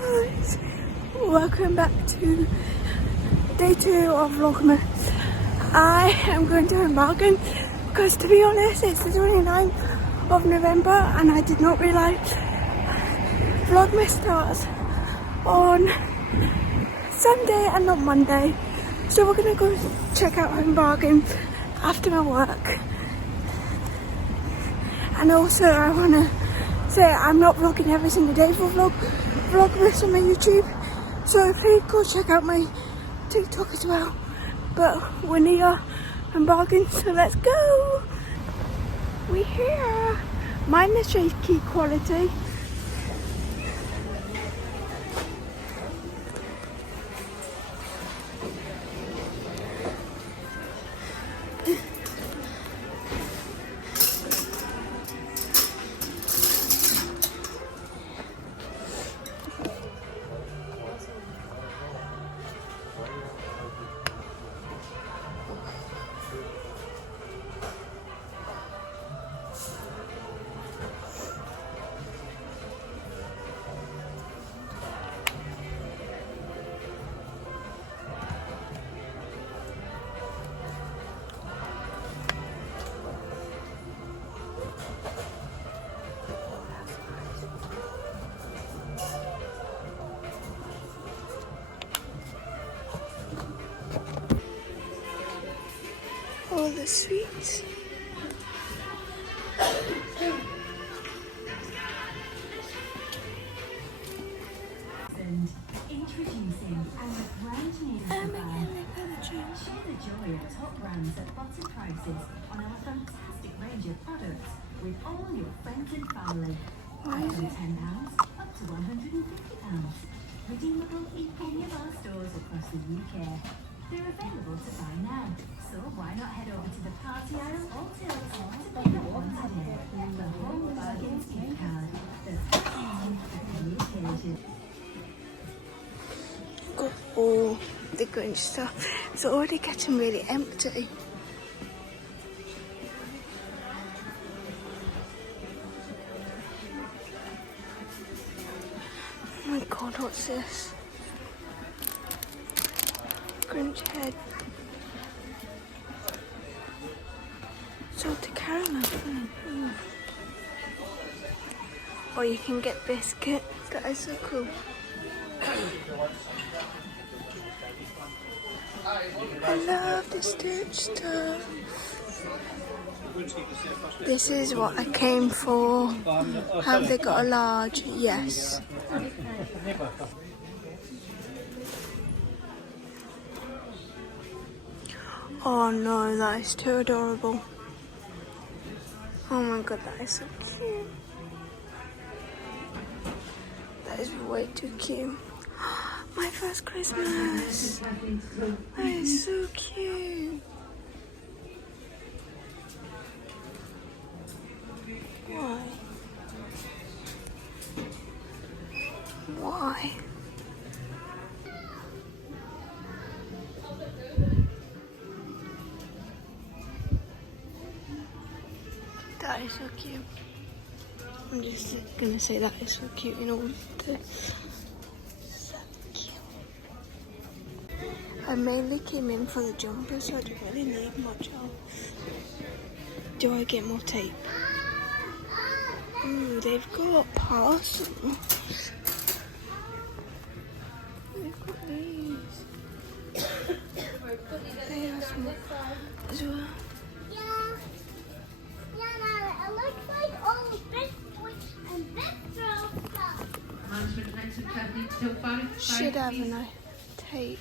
guys, welcome back to day 2 of Vlogmas. I am going to embarking because, to be honest, it's the 29th of November and I did not realise Vlogmas starts on Sunday and not Monday. So we're going to go check out home bargain after my work. And also I want to say I'm not vlogging every single day for Vlogmas on my YouTube. So please go check out my TikTok as well. But we're near home bargain, so let's go. We're here. Mind the shaky quality. All the sweets. Introducing our brand new bar. Share the joy of top brands at bottom prices on our fantastic range of products with all your friends and family. From £10 up to £150. Redeemable in any of our stores across the UK. They're available to buy now, so why not head over to the party aisle or tills to pick up one today. The Home Bargains gift card. The occasion. Got all the Grinch stuff. It's already getting really empty. Oh my god, what's this? Grinch head. Salted caramel filling. Or you can get biscuit. That is so cool. I love this Stitch stuff. This is what I came for. Have they got a large? Yes. Oh no, that is too adorable. Oh my god, that is so cute. That is way too cute. My first Christmas. That is so cute. Why? Why? That is so cute. I'm just gonna say that is so cute in all this. So cute. I mainly came in for the jumper, so I don't really need much else. Do I get more tape? Ooh, they've got parcels. They've got these. They have small as well. Should have enough tape.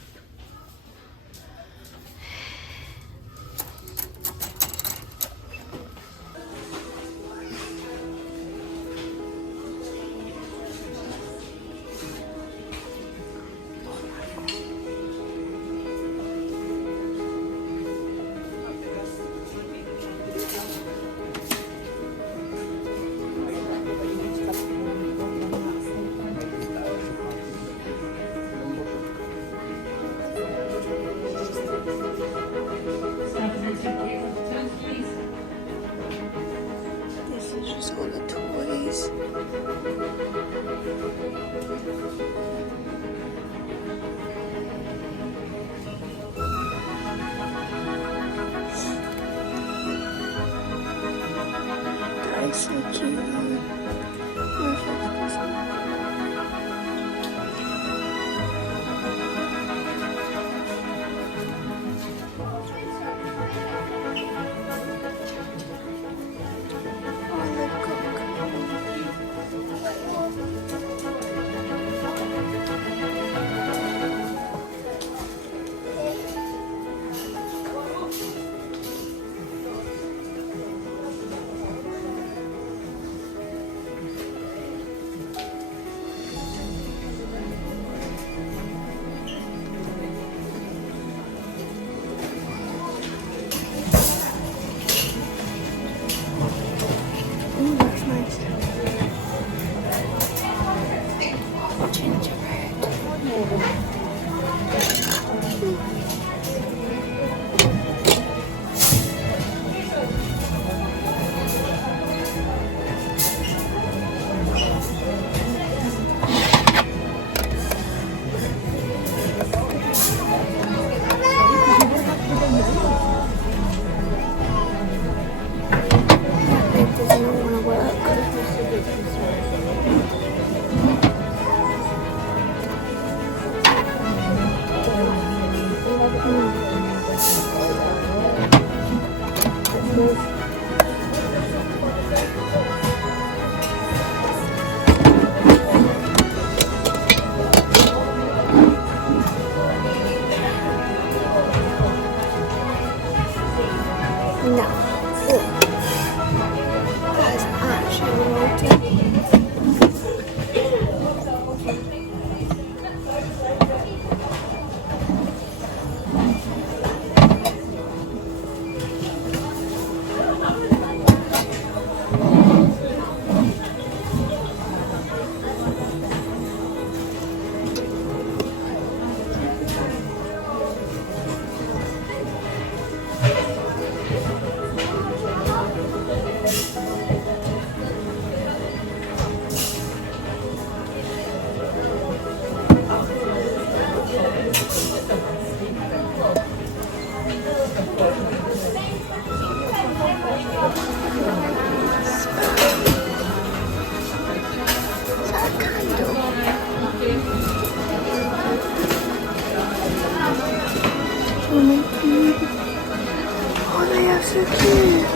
Oh, they are so cute.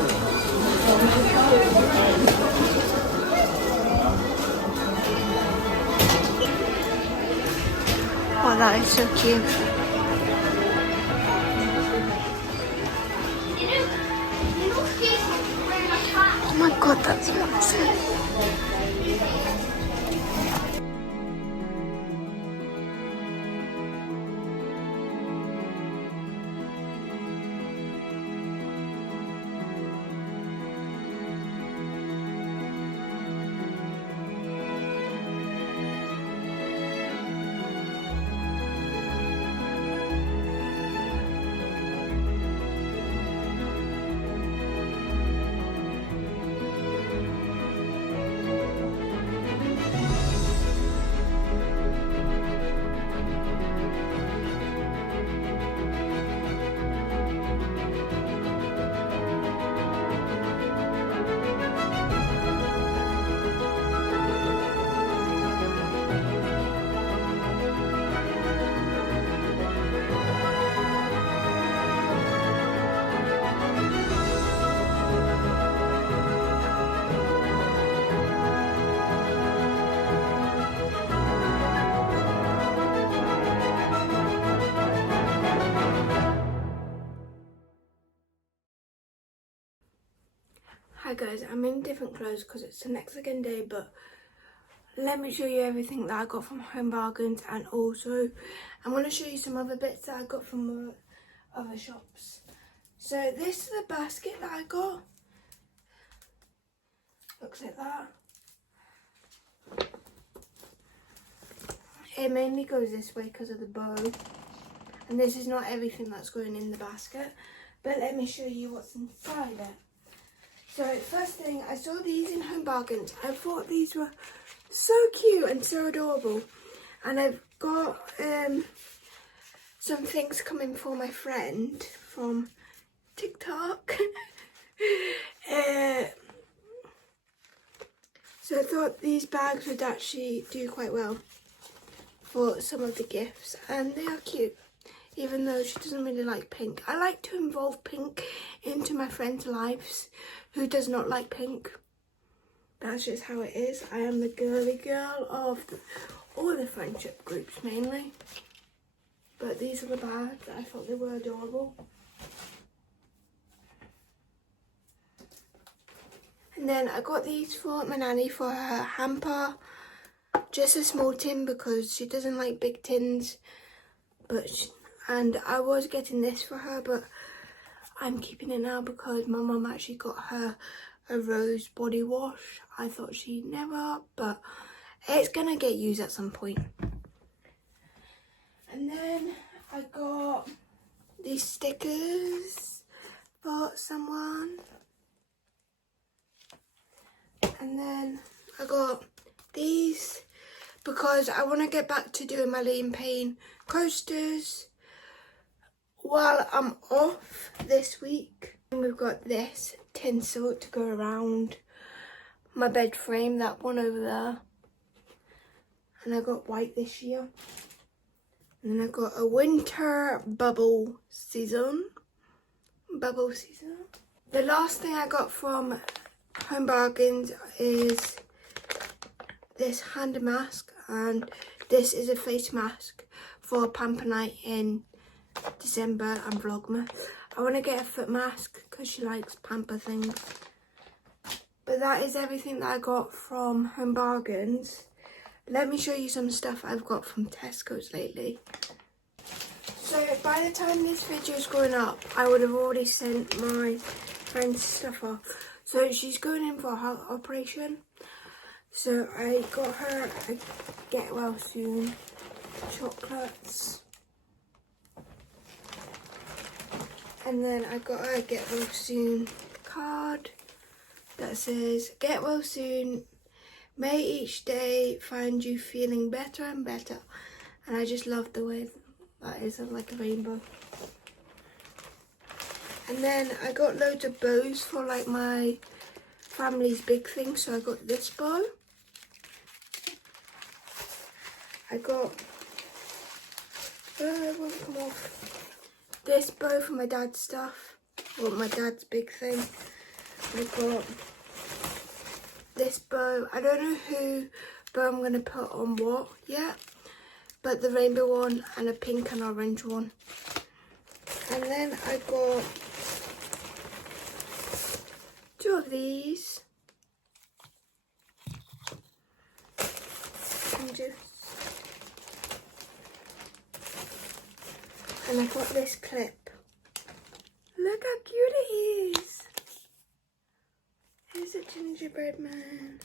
Oh, that is so cute. Oh my god, that's massive. Hi guys, I'm in different clothes because it's the Mexican day, but let me show you everything that I got from Home Bargains, and also I'm going to show you some other bits that I got from other shops. So this is the basket that I got. Looks like that. It mainly goes this way because of the bow, and this is not everything that's going in the basket, but let me show you what's inside it. So first thing, I saw these in Home Bargains. I thought these were so cute and so adorable. And I've got some things coming for my friend from TikTok. So I thought these bags would actually do quite well for some of the gifts, and they are cute, even though she doesn't really like pink. I like to involve pink into my friends' lives who does not like pink. That's just how it is. I am the girly girl of all the friendship groups mainly. But these are the bags. I thought they were adorable. And then I got these for my nanny for her hamper. Just a small tin because she doesn't like big tins. And I was getting this for her, but I'm keeping it now because my mum actually got her a rose body wash. I thought she'd never, but it's gonna get used at some point. And then I got these stickers for someone. And then I got these because I want to get back to doing my Liam Payne coasters while I'm off this week. And we've got this tinsel to go around my bed frame, that one over there. And I got white this year. And then I got a winter bubble season. The last thing I got from Home Bargains is this hand mask, and this is a face mask for Pamper Night in December and Vlogmas. I want to get a foot mask because she likes pamper things. But that is everything that I got from Home Bargains. Let me show you some stuff I've got from Tesco's lately. So by the time this video is going up, I would have already sent my friend's stuff off. So she's going in for a heart operation. So I got her a get well soon chocolates. And then I got her a get well soon card that says, get well soon, may each day find you feeling better and better. And I just love the way that is like a rainbow. And then I got loads of bows for like my family's big thing. So I got this bow. I got, it won't come off. This bow for my dad's stuff, or my dad's big thing. I got this bow. I don't know who bow I'm going to put on what yet, but the rainbow one and a pink and orange one. And then I got 2 of these. And I got this clip. Look how cute it is. Here's a gingerbread man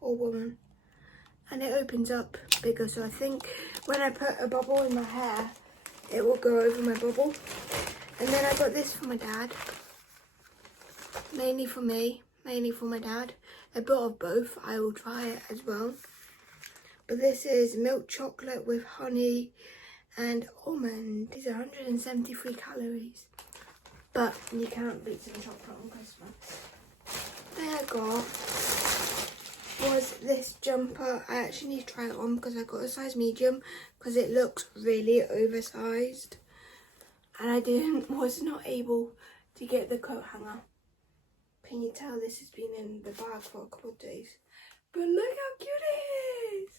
or woman. And it opens up bigger, so I think when I put a bubble in my hair, it will go over my bubble. And then I got this for my dad. Mainly for me, mainly for my dad. A bit of both, I will try it as well. But this is milk chocolate with honey and almond. These are 173 calories. But you can't beat some chocolate on Christmas. Thing I got was this jumper. I actually need to try it on because I got a size medium because it looks really oversized. And I was not able to get the coat hanger. Can you tell this has been in the bag for a couple of days? But look how cute it is!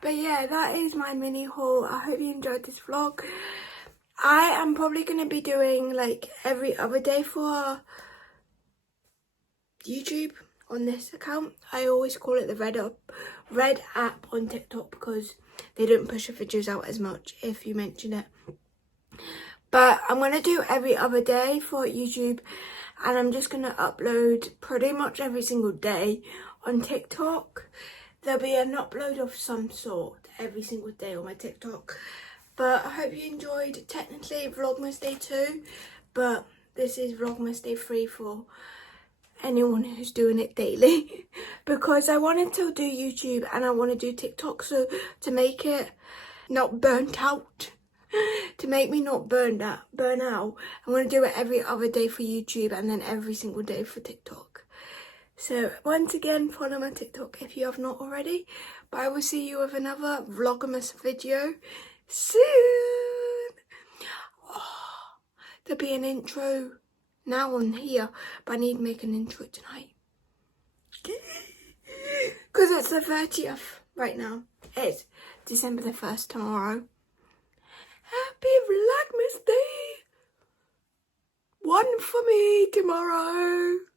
But yeah, that is my mini haul. I hope you enjoyed this vlog. I am probably going to be doing like every other day for YouTube on this account. I always call it the red app on TikTok because they don't push the videos out as much if you mention it. But I'm going to do every other day for YouTube, and I'm just going to upload pretty much every single day on TikTok. There'll be an upload of some sort every single day on my TikTok. But I hope you enjoyed technically Vlogmas Day 2, but this is Vlogmas Day 3 for anyone who's doing it daily. Because I wanted to do YouTube and I want to do TikTok, so to make it not burnt out, to make me not burn out, I'm going to do it every other day for YouTube and then every single day for TikTok. So once again, follow my TikTok if you have not already. But I will see you with another Vlogmas video soon. Oh, there'll be an intro now on here, but I need to make an intro tonight. Because it's the 30th right now. It's December the 1st tomorrow. Happy Vlogmas Day! One for me tomorrow.